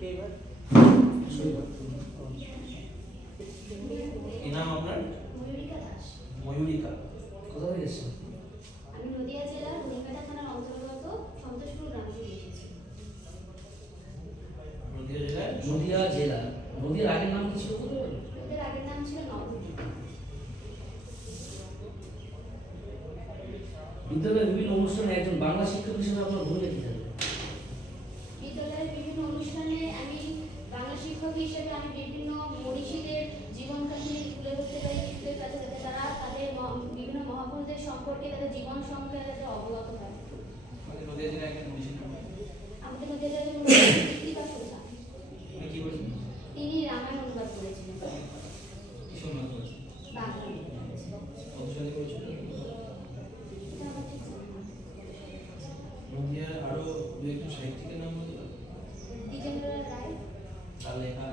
কি নাম আপনার? ময়ূরিকা দাস। ময়ূরিকা। কোথা থেকে এসেছেন? আমি নদিয়া জেলার হরিকাটা থানার অন্তর্গত সন্তোষপুর গ্রাম থেকে এসেছি। নদিয়া জেলায়? নদিয়া জেলা। নদিয়ার আগের নাম কি ছিল? ওদের আগের নাম ছিল নবদ্বীপ। বিদ্যালয়ের বিভিন্ন অনুষ্ঠানে একজন বাংলা শিক্ষক হিসেবে আপনার ভূমিকা কি থাকবে? বিদ্যালয়ের বিভিন্ন অনুষ্ঠানে আমি বাংলা শিক্ষক হিসেবে আমি বিভিন্ন মনীষীদের জীবন কাহিনী তুলে ধরতে পারি শিশুদের কাছে, যাতে তারা তাদের বিভিন্ন মহাপুরুষদের সম্পর্কে তাদের জীবন সম্পর্কে যাতে অবগত হয়। আমাদের নদিয়া জেলায় একজন মনীষী নাম? আমাদের নদিয়া জেলার কৃতিকা সোজা। উনি কি বলছেন? তিনি রামায়ণ অনুবাদ করেছিলেন। কিসব অনুবাদ করেছেন? বাংলা অনুবাদ করেছিলেন। কত সালে করেছেন? এটা আমার ঠিক জানা নেই। নদিয়ার আরো দু একজন সাহিত্যিকের নাম বলতে পারবেন? দ্বিজেন্দ্র রায়। তার লেখা,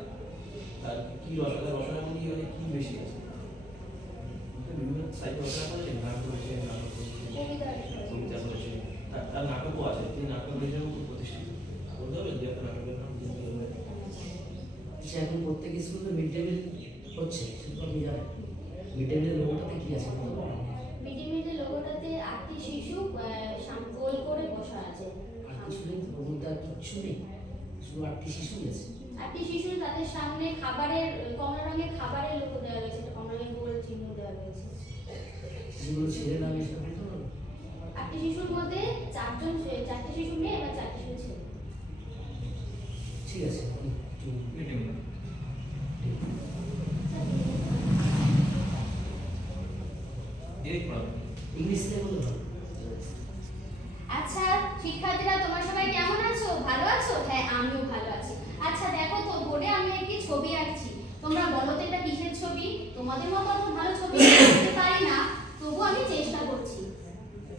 তার কি রচনাগুলি মানে কি বেশি আছে? বিভিন্ন সাহিত্য রচনা করেছেন, গান করেছেন, নাটক করেছেন, কবিতা করেছেন, তার নাটকও আছে। তিনি নাটক হিসেবেও খুব প্রতিষ্ঠিত। বলতে হবে যে একটা নাটকের নাম আচ্ছা, এখন প্রত্যেক স্কুলে মিড ডে মিল হচ্ছে, সেটা আপনি জানেন? মিড ডে মিলের লোগোটাতে কি আছে? মিড ডে মিলের লোগোটাতে 8টি শিশু গোল করে বসা আছে। আর কিছু নেই তো, লোগোটা কিচ্ছু নেই, শুধু 8টি শিশুই আছে। 8টি শিশু, তাদের সামনে খাবারের কমলা রঙের খাবারের লোগো দেওয়া রয়েছে, একটা কমলা রঙের গোল চিহ্ন দেওয়া রয়েছে। শিশুগুলো ছেলে না মেয়ে সেটা বলতে পারবেন? 8টি শিশুর মধ্যে 4টি শিশু মেয়ে এবং 4টি শিশু ছেলে। ঠিক আছে। মিডিয়াম। ইংলিশ থেকে বলতে পারবেন? আচ্ছা শিক্ষার্থীরা, তোমরা সবাই কেমন আছো? ভালো আছো? হ্যাঁ, আমিও ভালো আছি। আচ্ছা দেখো তো, বোর্ডে আমি একটি ছবি আঁকছি, তোমরা বলো তো এটা কিসের ছবি? তোমাদের মতো অত ভালো ছবি আঁকতে পারি না, তবু আমি চেষ্টা করছি।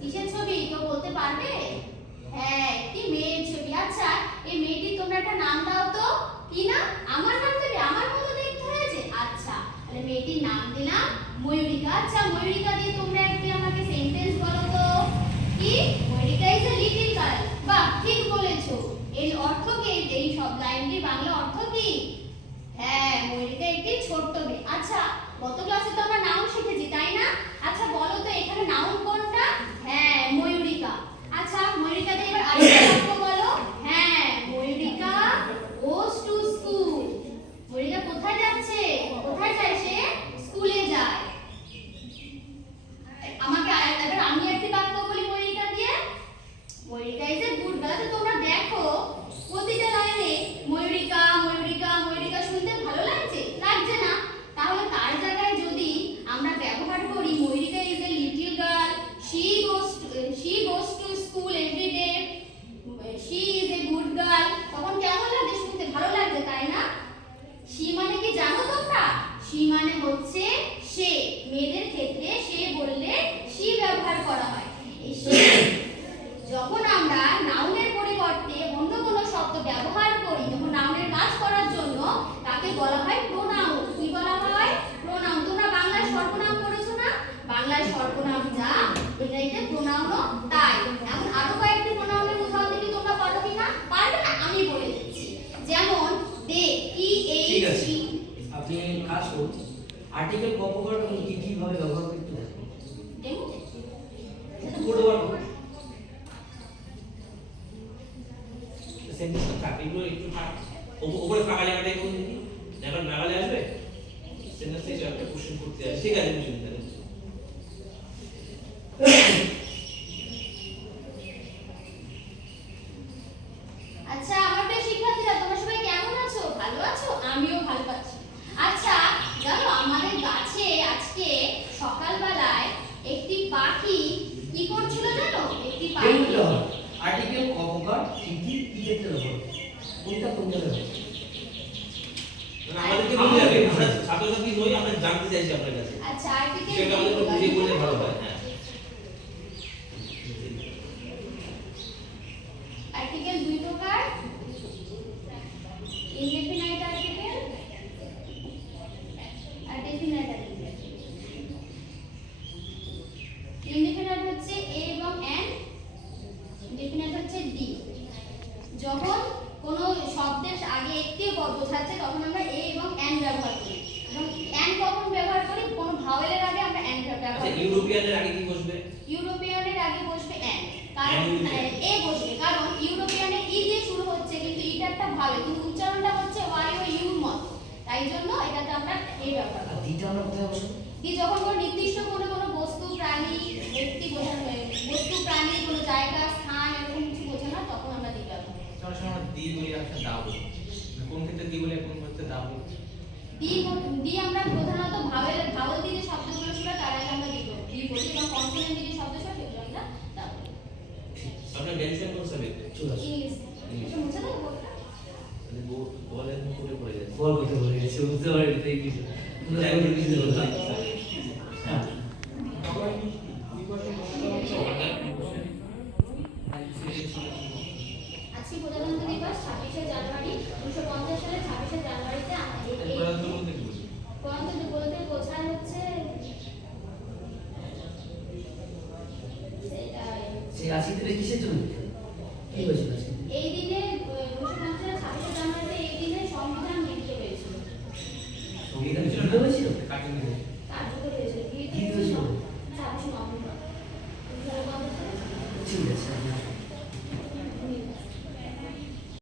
কিসের ছবি কেউ বলতে পারবে? হ্যাঁ, একটি মেয়ের ছবি। আচ্ছা এই মেয়েটির তোমরা একটা নাম দাও তো। কি নাম? আমার নাম দেবে? আমার মতো দেখতে হয়েছে? আচ্ছা, তাহলে মেয়েটির নাম দিলাম ময়ূরিকা। আচ্ছা ময়ূরিকা দিয়ে তোমরা একটু আমাকে সেন্টেন্স বলো তো। কি? ময়ূরিকা ইজ আ লিটল গার্ল। বাহ, ঠিক বলেছো। এর অর্থ কি? এই সব লাইনটির বাংলা অর্থ কি? হ্যাঁ, ময়ূরিকা একটি ছোট্ট মেয়ে। আচ্ছা, গত ক্লাসে তো আমরা নাউন শিখেছি, তাই না? আচ্ছা বলো তো এখানে নাউন কোনটা? হ্যাঁ, ময়ূরিকা। আচ্ছা ময়ূরিকা দিয়ে এবার আরেকটা বাক্য বলো। হ্যাঁ, ময়ূরিকা গোস টু স্কুল। ময়ূরিকা কোথায় যাচ্ছে? কোথায় যায় সে? স্কুলে যায়। আমাকে এবার আমি একটি বাক্য বলি ময়ূরিকা দিয়ে। ময়ূরিকা ইজ এ গুড গার্ল। তোমরা দেখো প্রতিটা লাইনে ময়ূরিকা ময়ূরিকা ময়ূরিকা শুনতে ভালো লাগছে? লাগছে না? তাহলে তার জায়গায় যদি আমরা ব্যবহার করি Mayurika is a little girl, she goes to school every day, she is a good girl, তখন কেমন লাগে? শুনতে ভালো লাগছে, তাই না? she মানে কি জানো তোমরা? she মানে হচ্ছে সে। মেয়েদের ক্ষেত্রে সে বললে she ব্যবহার করা হয়। এই she যখন আমরা নাউনের পরিবর্তে অন্য কোনো শব্দ ব্যবহার করি, যখন নাউনের কাজ করার জন্য, তাকে বলা হয় প্রোনাউন। কি বলা হয়? প্রোনাউন। তোমরা বাংলায় সর্বনাম পড়েছো না? বাংলায় সর্বনাম যা, ইংরেজিতে প্রোনাউনও তাই। এখন আরো কয়েকটি প্রোনাউনের উদাহরণ দিলে তোমরা পারো কি না? পারবে না? আমি বলে দিচ্ছি। যেমন দে, ঠিক আছে, THE। আপনি কাজ করুন, আর্টিকেল কপকার কি কিভাবে ব্যবহার করতে হয় বলতে পারবো? সেন্টেন্স চাকরিগুলো একটু উপরে ফাঁকা জায়গাটা একটু দেখি, যখন নাগালে আসবে সেন্টেন্স থেকে একটা কোশ্চেন করতে আসবে। ঠিক আছে, বুঝুন তাহলে। আচ্ছা আমার প্রিয় শিক্ষার্থীরা, তোমরা সবাই কেমন আছো? ভালো আছো? আমিও ভালো আছি। আচ্ছা জানো, আমাদের গাছে আজকে সকালবেলায় একটি পাখি কি করছিল জানো? একটি পাখি আর্টিকেল কপকার কি ক্ষেত্রে ব্যবহার কোনটা কোন জায়গায়? আমাদেরকে বলতে হবে, আমরা ছাত্রছাত্রী নই, আমরা জানতে চাইছি আপনার কাছে। আচ্ছা আর্টিকেল সেটা আমাদের বুঝিয়ে বললে ভালো হয়। হ্যাঁ, আর্টিকেল দুই প্রকার, ইনডেফিনাইট আর্টিকেল আর ডেফিনাইট আর্টিকেল। ইনডেফিনাইট হচ্ছে এ এবং এন, ডেফিনাইট হচ্ছে ডি। যখন কোনো শব্দের আগে একটি বোঝাচ্ছে তখন আমরা এ এবং অ্যান ব্যবহার করি। এবং অ্যান কখন ব্যবহার করি? কোনো ভাওয়েলের আগে আমরা অ্যান ব্যবহার আচ্ছা করি। ইউরোপিয়ানের আগে কি বসবে? ইউরোপিয়ানের আগে বসবে অ্যান, কারণ European। এ বসবে, কারণ ইউরোপিয়ানে ই দিয়ে শুরু হচ্ছে কিন্তু ইটা একটা ভাওয়েল, কিন্তু উচ্চারণটা হচ্ছে ওয়াই ও ইউর মত, তাই জন্য এটাতে আমরা এ ব্যবহার আর করি। দিটা আমরা কোথায় বসবো? দি যখন কোনো নির্দিষ্ট কোনো বস্তু প্রাণী ব্যক্তি বোঝানো হয়, বস্তু প্রাণী কোনো জায়গা স্থান এরকম কিছু বোঝানো, তখন আমরা দি ব্যবহার করি। তার সময় আমরা দি বলি একটা দা বলি, কোন ক্ষেত্রে দি বলি কোন ক্ষেত্রে দা বলি? দি আমরা প্রধানত ভাওয়েল দিয়ে যে শব্দগুলো ছিল তার আগে আমরা দি বলি, এবং কনসোনেন্ট দিয়ে যে শব্দ ছিল সেগুলো আমরা দা বলি। আপনার গ্র্যাজুয়েশন কোন সাবজেক্টে? চলে আসো। ইংলিশ এটা মুছে দাও বলটা। মানে বলের মুখে পড়ে যাচ্ছে। বল করতে বলে গেছে, বুঝতে পারি তাই কিছু যাই হোক, কিছু বলতে হবে। হ্যাঁ আজকে প্রজাতন্ত্র দিবস 26শে জানুয়ারি 1950 সালে 26শে জানুয়ারিতে প্রজাতন্ত্র বলতে কি বুঝি? গণতন্ত্র বলতে বোঝায় হচ্ছে সেই আজকে দিনে কিসের জন্য কি হয়েছিল?